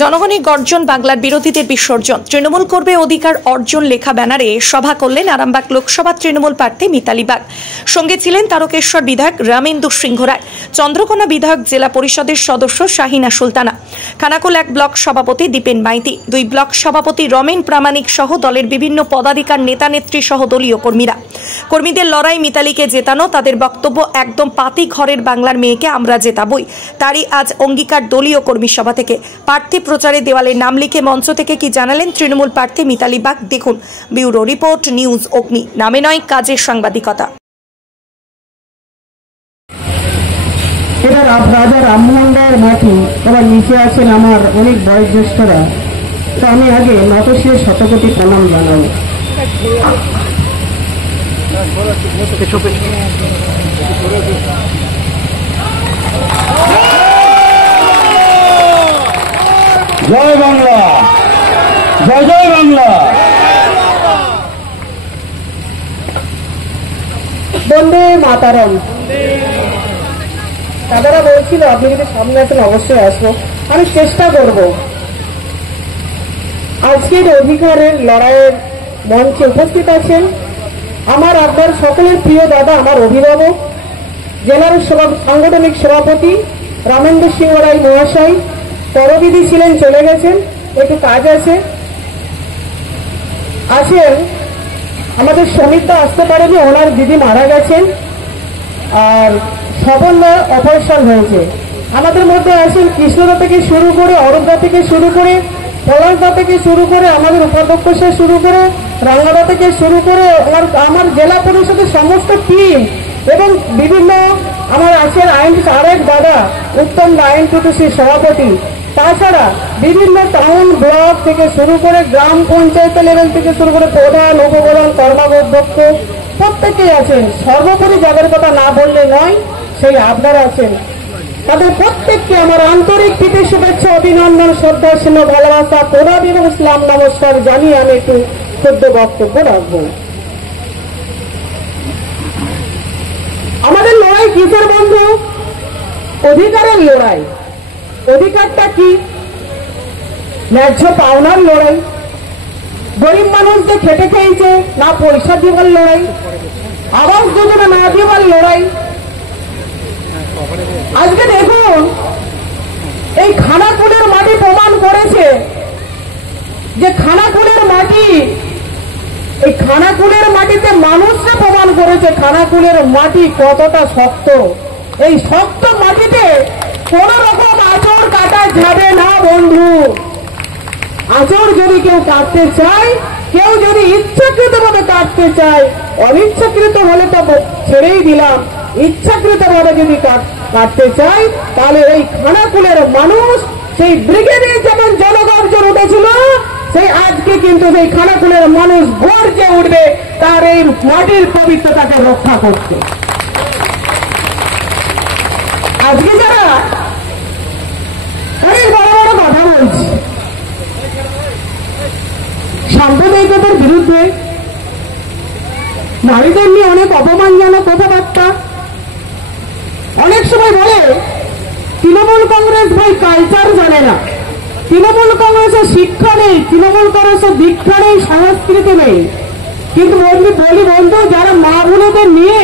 জনগণের গর্জন, বাংলার বিরোধীদের বিসর্জন। তৃণমূল করবে অধিকার অর্জন লেখা ব্যানারে সভা করলেন আরামবাগ লোকসভা তৃণমূল প্রার্থী মিতালি বাগ। সঙ্গে ছিলেন তারকেশ্বর বিধায়ক রামেন্দু সিংহ রায়, চন্দ্রকোনা বিধায়ক জেলা পরিষদের সদস্য শাহিনা সুলতানা, খানাকুল 1 ব্লক সভাপতি দীপেন মাইতি, 2 ব্লক সভাপতি রমেন প্রামাণিক সহ দলের বিভিন্ন পদাধিকার, নেতা নেত্রী সহ দলীয় কর্মীরা। কর্মীদের লড়াই মিতালিকে জেতানো। তাদের বক্তব্য, একদম পাতি ঘরের বাংলার মেয়েকে আমরা জেতাবই। তারই আজ অঙ্গীকার দলীয় কর্মী সভা থেকে। প্রার্থী প্রচারে দেওয়ালে নাম লিখে মঞ্চ থেকে কি জানালেন তৃণমূল প্রার্থী মিতালি বাগ, দেখুন। ব্যুরো রিপোর্ট, নিউজ অগ্নি। নামে নয়, কাজের সাংবাদিকতা। এটা রাজা রামমোহনের মাটি, এবার নিচে আছেন আমার অনেক বয়োজ্যেষ্ঠরা। তো আমি আগে নতশির শতকোটি প্রণাম জানাই। জয় বাংলা, জয় জয় বাংলা। বন্দে মাতারম। দাদারা বলছিল আপনি যদি সামনে আসেন অবশ্যই আসবো, আমি চেষ্টা করব। আজকের অধিকারের লড়াইয়ের মঞ্চে উপস্থিত আছেন আমার আপনার সকলের প্রিয় দাদা, আমার অভিভাবক, জেলার সাংগঠনিক সভাপতি রামেন্দু সিংহ রায় মহাশয়। পরবিধি ছিলেন, চলে গেছেন, একটু কাজ আছে। আছেন আমাদের সমিতা, আসতে পারেনি, ওনার দিদি মারা গেছেন আর সাফল্য অপারেশন হয়েছে। আমাদের মধ্যে আছেন কৃষ্ণদা থেকে শুরু করে, অরূপদা থেকে শুরু করে, পলাশদা থেকে শুরু করে, আমাদের উপাধ্যক্ষ সে শুরু করে, রাঙ্গাদা থেকে শুরু করে আমার জেলা পরিষদের সমস্ত টিম এবং বিভিন্ন আমার আছেন আরেক দাদা উত্তম আইন টুটুসির সভাপতি। তাছাড়া বিভিন্ন টাউন ব্লক থেকে শুরু করে গ্রাম পঞ্চায়েত লেভেল থেকে শুরু করে প্রধান, উপপ্রধান, কর্মাধ্যক্ষ প্রত্যেকেই আছেন। সর্বোপরি যাদের কথা না বললে নয়, সেই আপনারা আছেন। তাদের প্রত্যেককে আমার আন্তরিক প্রীতি, শুভেচ্ছা, অভিনন্দন, শ্রদ্ধা, স্নেহ, ভালোবাসা, প্রণাম এবং ইসলাম নমস্কার জানিয়ে আমি একটু সদ্য বক্তব্য রাখব। আমাদের লড়াই কিসের বন্ধু? অধিকারের লড়াই। অধিকারটা কি? ন্যায্য পাওনার লড়াই। গরিব মানুষদের খেটে খেয়েছে না পয়সা দেওয়ার লড়াই, আবাস যোজনা না দেওয়ার লড়াই। আজকে দেখুন, এই খানাকুলের মাটি প্রমাণ করেছে যে খানাকুলের মাটি, এই খানাকুলের মাটিতে মানুষরা প্রমাণ করেছে খানাকুলের মাটি কতটা শক্ত। এই শক্ত মাটিতে কোন রকম আঁচড় কাটা যাবে না বন্ধু। আঁচড় যদি কেউ কাটতে চায়, কেউ যদি ইচ্ছাকৃত ভাবে কাটতে চায়, অনিচ্ছাকৃত হলে তো ছেড়েই দিলাম, ইচ্ছাকৃত ভাবে যদি কাটতে চাই, তাহলে এই খানাকুলের মানুষ সেই ব্রিগেডে যেমন জনগর্জন উঠেছিল, সেই আজকে কিন্তু সেই খানাকুলের মানুষ গর্জে উঠবে তার এই মাটির পবিত্রতাকে রক্ষা করতে। আজকে যারা অনেক বড় বড় কথা বলছে সাম্প্রদায়িকতার বিরুদ্ধে, নারীদের নিয়ে অনেক অপমানজনক কথাবার্তা, অনেক সময় বলে তৃণমূল কংগ্রেস ভাই কালচার জানে না, তৃণমূল কংগ্রেসের শিক্ষা নেই, তৃণমূল কংগ্রেসের দীক্ষা নেই, সংস্কৃতি নেই। কিন্তু বলি বন্ধু, যারা মা বোনদের নিয়ে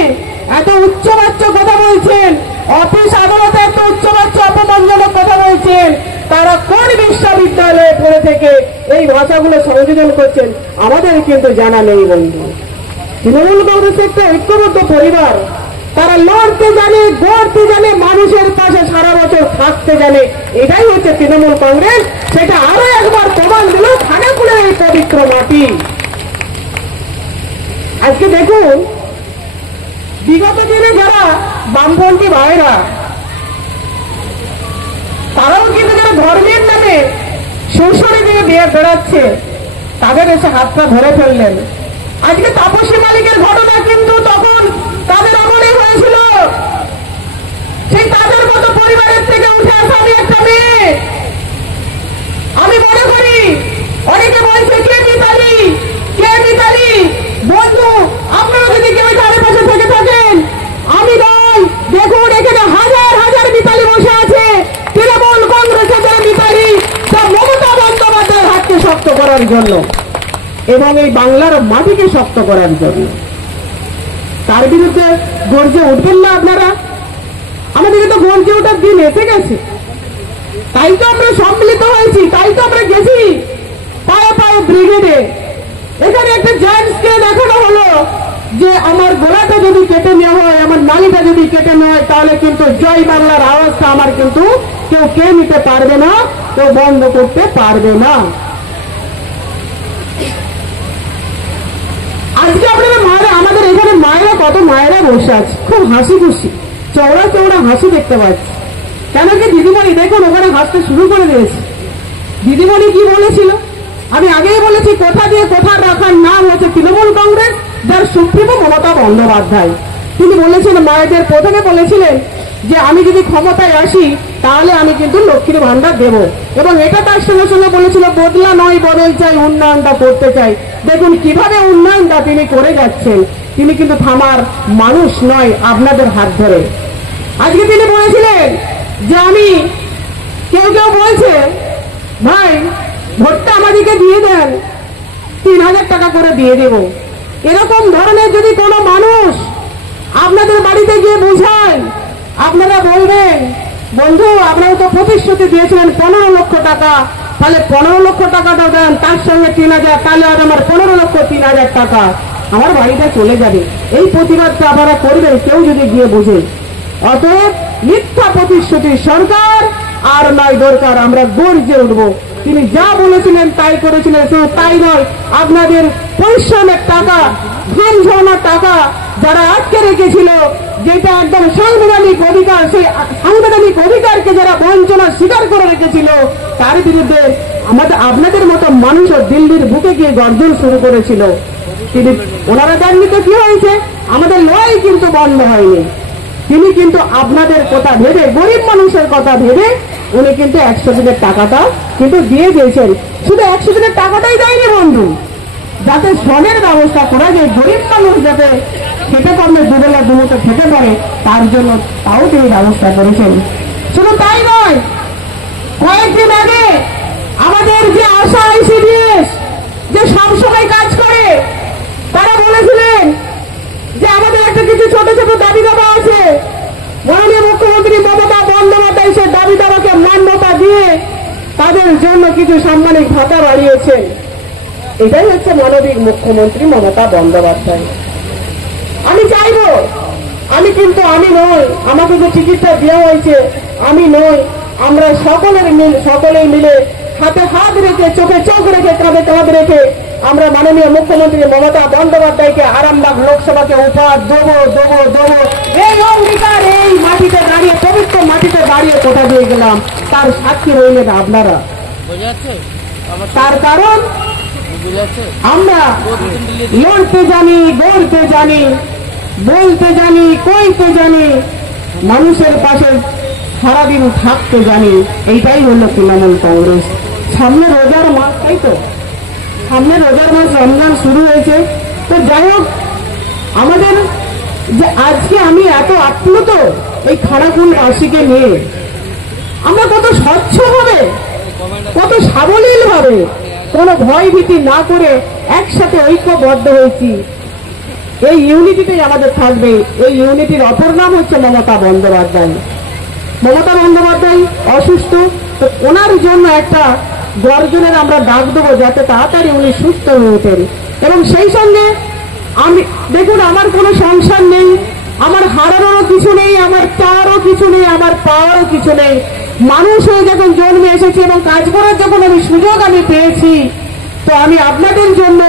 এত উচ্চবাচ্য কথা বলছেন, অফিস আদালতে এত উচ্চবাচ্য অপমানজনক কথা বলছেন, তারা কোন বিশ্ববিদ্যালয়ে পড়ে থেকে এই ভাষাগুলো সংযোজন করছেন আমাদের কিন্তু জানা নেই বন্ধু। তৃণমূল কংগ্রেস একটা ঐক্যবদ্ধ পরিবার, তারা লড়তে জানে, গড়তে জানে, মানুষের পাশে সারা বছর থাকতে জানে। এটাই হচ্ছে তৃণমূল কংগ্রেস। সেটা আরো একবার প্রমাণ দিল খানাকুলের এই পবিত্র মাটি। আজকে দেখুন, বিগত দিনে যারা বামপন্থী ভাইরা, তারাও কিন্তু যারা ধর্মের নামে শ্বশুরে দিয়ে বিয়ে বেড়াচ্ছে, তাদের এসে হাতটা ধরে ফেললেন। আজকে তাপসী মালিকের ঘটনা কিন্তু তখন তাদের আমলে হয়েছিল। সেই তাদের মতো পরিবারের থেকে উঠে আসা আমি একটা মেয়ে। আমি মনে করি অনেকে বলছে কে মিতালি, কে মিতালি। বন্ধু, আপনারা যদি কেউ চারিপাশে থেকে থাকেন, আমি নয়, দেখুন এখানে হাজার হাজার মিতালি বসে আছে। তৃণমূল কংগ্রেসের মিতালি, জন্য এবং এই বাংলার মাটিকে শক্ত করার জন্য। তার বিরুদ্ধে গর্জে উঠবেন না আপনারা? আমাদেরকে তো গর্জে ওঠার দিন এসে গেছে, তাই তো আমরা সম্মিলিত হয়েছি, তাই তো আমরা গেছি পায়ে পায়ে ব্রিগেডে। এখানে একটা জায়েন্টসকে দেখানো হলো যে আমার গোলাটা যদি কেটে নেওয়া হয়, আমার নালিটা যদি কেটে নেওয়া হয়, তাহলে কিন্তু জয় বাংলার আওয়াজটা আমার কিন্তু কেউ কে নিতে পারবে না, কেউ বন্ধ করতে পারবে না। আজকে আপনারা মায়েরা, আমাদের এখানে মায়েরা, কত মায়েরা বসে আছে, খুব হাসি খুশি, চওড়া চওড়া হাসি দেখতে পাচ্ছি। কেন কি দিদিমণি দেখুন ওখানে হাসতে শুরু করে দিয়েছে। দিদিমণি কি বলেছিল? আমি আগেই বলেছি, কোথা দিয়ে কোথা রাখার নাম হচ্ছে তৃণমূল কংগ্রেস, যার সুপ্রিমো মমতা বন্দ্যোপাধ্যায়। তিনি বলেছিলেন, মায়েদের প্রথমে বলেছিলেন যে আমি যদি ক্ষমতায় আসি তাহলে আমি কিন্তু লক্ষ্মীর ভান্ডার দেব, এবং এটা তার সঙ্গে সঙ্গে বলেছিল বদলা নয় বদল চাই, উন্নয়নটা করতে চাই। দেখুন কিভাবে উন্নয়নটা তিনি করে যাচ্ছেন। তিনি কিন্তু থামার মানুষ নয় আপনাদের হাত ধরে। আজকে তিনি বলেছিলেন যে আমি, কেউ কেউ বলছে ভাই ভোটটা আমাদেরকে দিয়ে দেন, 3000 টাকা করে দিয়ে দেব। এরকম ধরনের যদি কোনো মানুষ আপনাদের বাড়িতে গিয়ে বুঝায়, আপনারা বলবেন বন্ধু আপনারা তো প্রতিশ্রুতি দিয়েছিলেন 15 লক্ষ টাকা, তাহলে 15 লক্ষ টাকাটা দেন, তার সঙ্গে 3000, তাহলে আর আমার 15 লক্ষ 3000 টাকা আমার বাড়িতে চলে যাবে। এই প্রতিবাদটা আপনারা করবেন কেউ যদি গিয়ে বুঝে। অতএব মিথ্যা প্রতিশ্রুতি সরকার আর নয় দরকার, আমরা গর্জে উঠব। তিনি যা বলেছিলেন তাই করেছিলেন, শুধু তাই নয়, আপনাদের পরিশ্রমের টাকা, ঘাম ঝরানোর টাকা যারা আটকে রেখেছিল, যেটা একদম সাংবিধানিক অধিকার, সেই সাংবিধানিক অধিকারকে যারা বঞ্চনা স্বীকার করে রেখেছিল, তার বিরুদ্ধে আপনাদের মতো মানুষও দিল্লির বুকে গিয়ে গর্জন শুরু করেছিল। তিনি, ওনারা জাননি তো কি হয়েছে, আমাদের লড়াই কিন্তু বন্ধ হয়নি। তিনি কিন্তু আপনাদের কথা ভেবে, গরিব মানুষের কথা ভেবে উনি কিন্তু 100 দিনের টাকাটা কিন্তু দিয়ে দিয়েছেন। শুধু 100 দিনের টাকাটাই দেয়নি বন্ধু, যাতে শ্রমের ব্যবস্থা করা যায়, গরিব মানুষ যাতে খেতে পারলে দুবেলা দুমুঠো খেতে পারে, তার জন্য তাও তিনি ব্যবস্থা করেছেন। শুধু তাই নয়, কয়েকদিন আগে আমাদের যে আশা আইসিডিএস যে সবসময় কাজ করে, তারা বলেছিলেন যে আমাদের একটা কিছু ছোট ছোট দাবি দাবা আছে, মাননীয় মুখ্যমন্ত্রী মমতা বন্দ্যোপাধ্যায় সে দাবি দাবাকে মান্যতা দিয়ে তাদের জন্য কিছু সাম্মানিক ভাতা বাড়িয়েছেন। এটাই হচ্ছে মানবিক মুখ্যমন্ত্রী মমতা বন্দ্যোপাধ্যায়। আমি চাইব, আমি নই, আমাকে যে টিকিটটা দেওয়া হয়েছে আমি নই, আমরা সকলেই মিলে হাতে হাত রেখে, চোখে চোখ রেখে, কাঁধে কাঁধ রেখে আমরা মাননীয় মুখ্যমন্ত্রী মমতা বন্দ্যোপাধ্যায়কে আরামবাগ লোকসভাকে উপহার দেবো। এই অঙ্গীকার এই মাটিতে দাঁড়িয়ে, পবিত্র মাটিতে দাঁড়িয়ে কোথা দিয়ে গেলাম, তার সাক্ষী রইলেন আপনারা। তার কারণ আমরা লড়তে জানি, গড়তে জানি, বলতে জানি, কইতে জানি, মানুষের পাশে সারাদিন থাকতে জানি। এইটাই হলো তৃণমূল কংগ্রেস। সামনে রোজার মাস, তাই তো, সামনে রোজার মাস, রমজান শুরু হয়েছে। তো যাই হোক, আমাদের যে আজকে আমি এত আপ্লুত এই খানাকুল বাসীকে নিয়ে, আমরা কত স্বচ্ছভাবে, কত সাবলীল ভাবে, কোনো ভয় ভীতি না করে একসাথে ঐক্যবদ্ধ হয়েছি। এই ইউনিটিটাই আমাদের থাকবে। এই ইউনিটির অপর নাম হচ্ছে মমতা বন্দ্যোপাধ্যায়। মমতা বন্দ্যোপাধ্যায় অসুস্থ, তো ওনার জন্য একটা গর্জনের আমরা ডাক দেবো, যাতে তাড়াতাড়ি উনি সুস্থ হয়ে ওঠেন। এবং সেই সঙ্গে আমি, দেখুন আমার কোনো সংসার নেই, আমার হারানোরও কিছু নেই, আমার চাওয়ারও কিছু নেই, আমার পাওয়ারও কিছু নেই। মানুষ হয়ে যখন জন্মে এসেছি এবং কাজ করার যখন সুযোগ আমি পেয়েছি, তো আমি আপনাদের জন্য,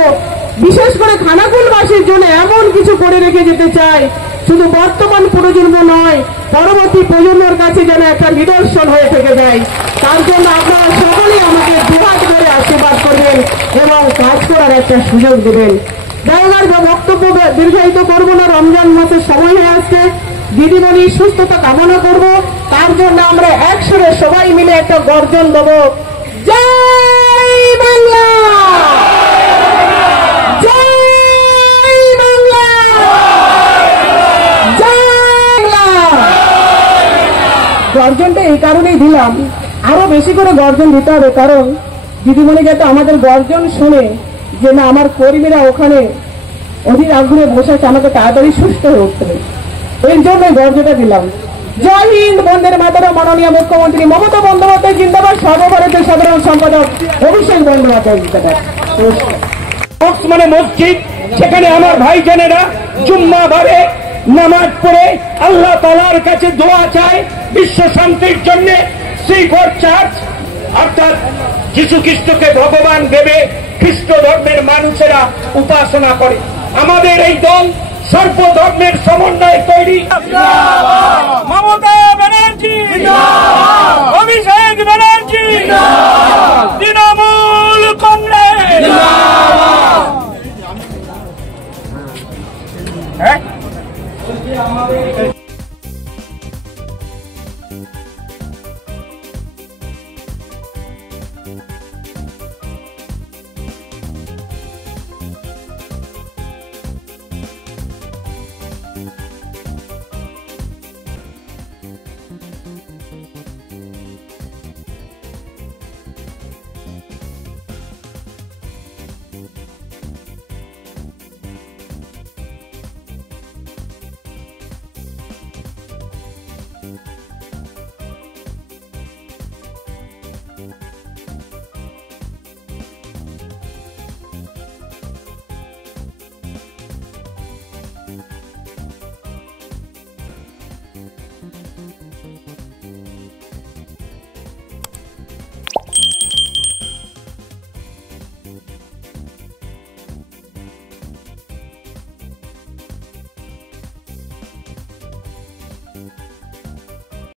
বিশেষ করে খানাকুলবাসীর জন্য এমন কিছু করে রেখে যেতে চাই, শুধু বর্তমান প্রজন্ম নয়, পরবর্তী প্রজন্মের কাছে যেন একটা নিদর্শন হয়ে থেকে যায়। তার জন্য আপনারা সকলেই আমাকে দুহাত ধরে আশীর্বাদ করবেন এবং কাজ করার একটা সুযোগ দেবেন। জায়গার বক্তব্য দীর্ঘায়িত করবো না, রমজান মাসের সময় হয়ে আসছে। দিদিমণির সুস্থতা কামনা করব, তার জন্য আমরা একসঙ্গে সবাই মিলে একটা গর্জন দেবো, জয় বাংলা, জয় বাংলা, জয় বাংলা। গর্জনটা এই কারণেই দিলাম, আরো বেশি করে গর্জন দিতে হবে, কারণ দিদিমণি যাতে আমাদের গর্জন শুনে যে না আমার কর্মীরা ওখানে অধীর আগ্রহে বসে আছে, আমাকে তাড়াতাড়ি সুস্থ হয়ে উঠতে হবে। এই জন্য গর্জটা দিলাম। জয় হিন্দ, বন্দের মাতরম। মাননীয় মুখ্যমন্ত্রী মমতা বন্দ্যোপাধ্যায় জিন্দাবাদ, সর্বভারতীয় সাধারণ সম্পাদক অভিষেক বন্দ্যোপাধ্যায় জিন্দাবাদ। মানে মসজিদ, সেখানে আমার ভাইজানেরা জুম্মাবারে নামাজ পড়ে আল্লাহ তাআলার কাছে দোয়া চায় বিশ্ব শান্তির জন্য। শ্রীঘর চার্চ অর্থাৎ যীশু খ্রিস্টকে ভগবান ভেবে খ্রিস্ট ধর্মের মানুষেরা উপাসনা করে। আমাদের এই দল সর্বধর্মের সমন্বয়ে তৈরি। মমতা ব্যানার্জি, অভিষেক ব্যানার্জি, তৃণমূল কংগ্রেস। হ্যাঁ।